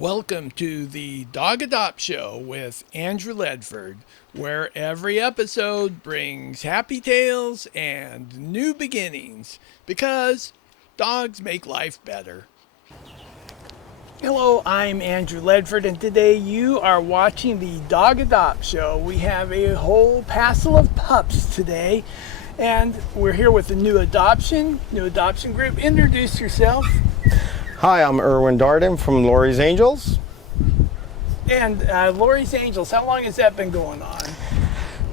Welcome to the Dog Adopt Show with Andrew Ledford, where every episode brings happy tales and new beginnings because dogs make life better. Hello, I'm Andrew Ledford, and today you are watching the Dog Adopt Show. We have a whole passel of pups today, and we're here with the new adoption group. Introduce yourself. Hi, I'm Erwin Darden from Lori's Angels. And Lori's Angels, how long has that been going on?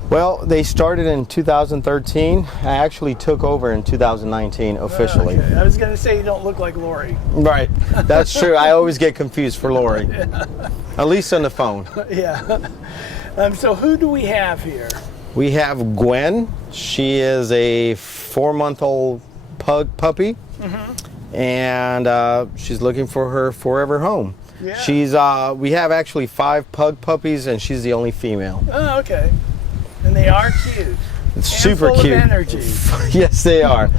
Well, they started in 2013. I actually took over in 2019 officially. Okay. I was going to say you don't look like Lori. Right, that's true. I always get confused for Lori, at least on the phone. Yeah. So who do we have here? We have Gwen. She is a 4-month-old pug puppy. And she's looking for her forever home. Yeah. We have actually 5 pug puppies, and she's the only female. Oh, okay. And they are cute. It's super full cute. Of energy. Yes, they are.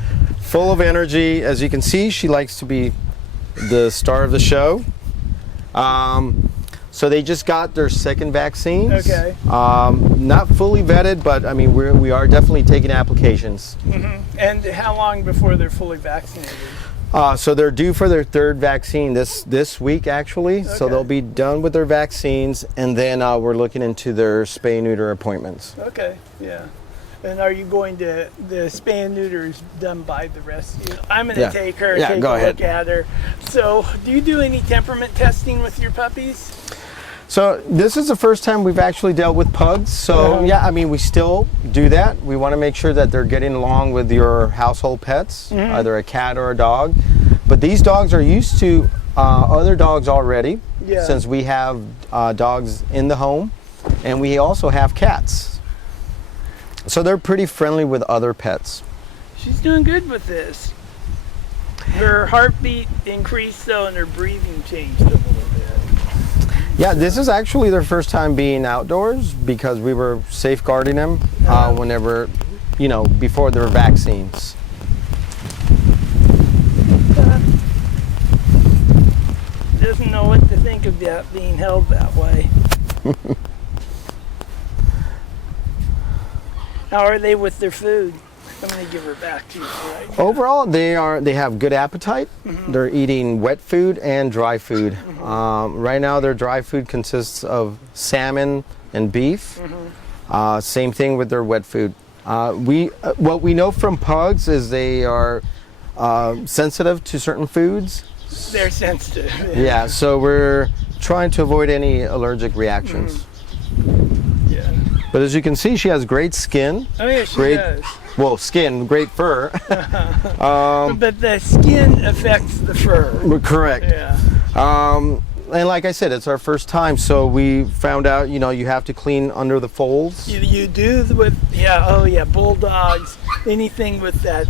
Full of energy. As you can see, she likes to be the star of the show. So they just got their second vaccines. Okay. Not fully vetted, but I mean we are definitely taking applications. And how long before they're fully vaccinated? So they're due for their 3rd vaccine this week, actually. Okay. So they'll be done with their vaccines, and then we're looking into their spay-neuter appointments. Okay, yeah. And are you going to, the spay and neuter is done by the rescue? I'm going to take her, take a look at her. So do you do any temperament testing with your puppies? So this is the first time we've actually dealt with pugs. So yeah, I mean, we still do that. We want to make sure that they're getting along with your household pets, either a cat or a dog. But these dogs are used to other dogs already, since we have dogs in the home, and we also have cats. So they're pretty friendly with other pets. She's doing good with this. Her heartbeat increased though, and her breathing changed a little bit. Yeah, this is actually their first time being outdoors because we were safeguarding them whenever, before their vaccines. Doesn't know what to think about being held that way. How are they with their food? I'm going to give her back to you right now. Overall, they have good appetite. They're eating wet food and dry food. Right now, their dry food consists of salmon and beef. Same thing with their wet food. What we know from pugs is they are sensitive to certain foods. They're sensitive. Yeah, so we're trying to avoid any allergic reactions. Yeah. But as you can see, she has great skin. Oh yeah, she does. Well, skin, great fur. But the skin affects the fur. Correct. Yeah. And like I said, it's our first time, so we found out, you have to clean under the folds. You do with, bulldogs, anything with that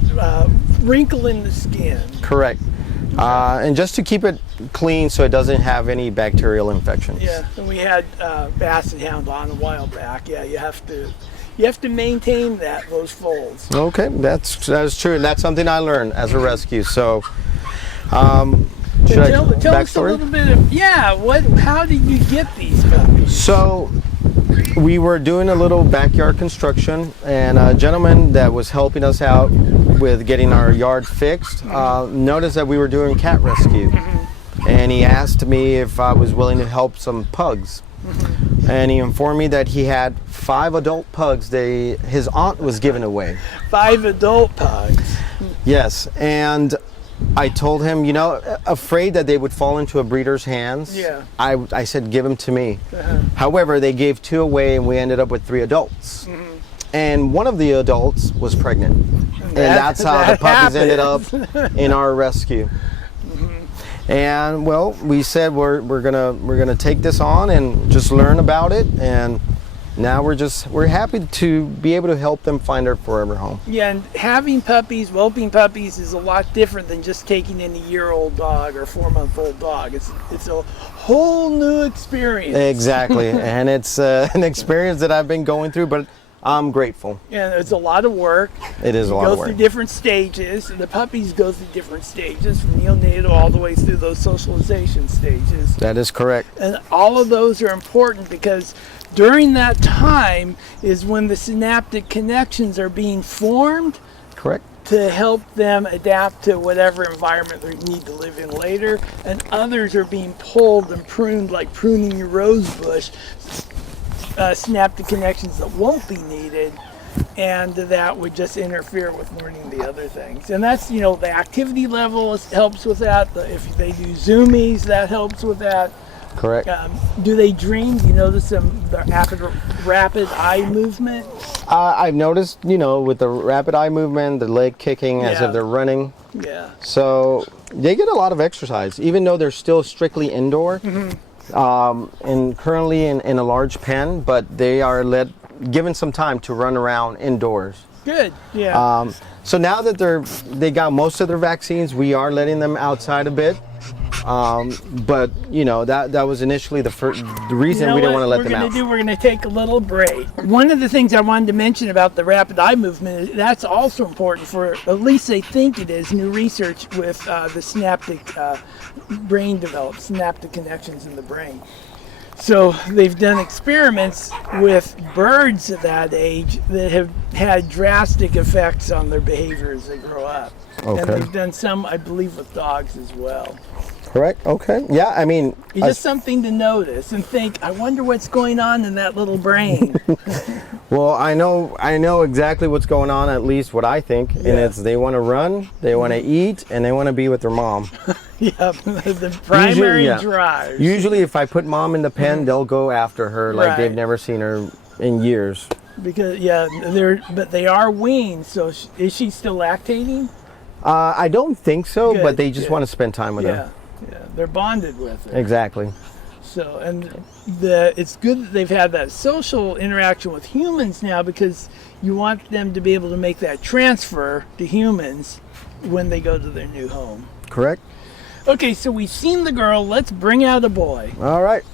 wrinkle in the skin. Correct. And just to keep it clean so it doesn't have any bacterial infections. Yeah, and we had Basset Hound on a while back. Yeah, you have to maintain those folds. Okay, that's true, and that's something I learned as a rescue. So, tell us a little bit of how did you get these puppies? So, we were doing a little backyard construction, and a gentleman that was helping us out with getting our yard fixed noticed that we were doing cat rescue, and he asked me if I was willing to help some pugs. And he informed me that he had 5 adult pugs his aunt was giving away. 5 adult pugs? Yes, and I told him, afraid that they would fall into a breeder's hands. Yeah. I said, give them to me. However, they gave 2 away, and we ended up with 3 adults. And one of the adults was pregnant. And that's how the puppies ended up in our rescue. And well, we said we're gonna take this on and just learn about it, and now we're happy to be able to help them find their forever home. Yeah, and having puppies, whelping puppies, is a lot different than just taking in a year-old dog or 4-month-old dog. It's a whole new experience. Exactly, and it's an experience that I've been going through, but I'm grateful. And it's a lot of work. It is a lot Go of work. through different stages. The puppies go through different stages, from neonatal all the way through those socialization stages. That is correct. And all of those are important because during that time is when the synaptic connections are being formed Correct. to help them adapt to whatever environment they need to live in later. And others are being pulled and pruned, like pruning your rose bush, synaptic connections that won't be needed, and that would just interfere with learning the other things. And that's, the activity level helps with that. If they do zoomies, that helps with that. Correct. Do they dream? Do you notice the rapid eye movement? I've noticed, with the rapid eye movement, the leg kicking as Yeah. if they're running. Yeah. So they get a lot of exercise, even though they're still strictly indoor. And currently in a large pen, but they are given some time to run around indoors. Good. Yeah. So now that they got most of their vaccines, we are letting them outside a bit. But that was initially the reason we didn't want to let them out. We're going to take a little break. One of the things I wanted to mention about the rapid eye movement, that's also important for, at least they think it is, new research with the synaptic brain developed, synaptic connections in the brain. So they've done experiments with birds at that age that have had drastic effects on their behavior as they grow up. Okay. And they've done some, I believe, with dogs as well. Correct. Okay. Yeah. I mean, It's just something to notice and think, I wonder what's going on in that little brain. well, I know exactly what's going on. At least what I think, and it's they want to run, they want to eat, and they want to be with their mom. Yeah, the primary drive. Usually, if I put mom in the pen, they'll go after her like Right. they've never seen her in years. Because but they are weaned. So is she still lactating? I don't think so, Good, but they just good. want to spend time with her. Yeah, they're bonded with her. Exactly. So, and it's good that they've had that social interaction with humans now, because you want them to be able to make that transfer to humans when they go to their new home. Correct. Okay, so we've seen the girl. Let's bring out a boy. All right.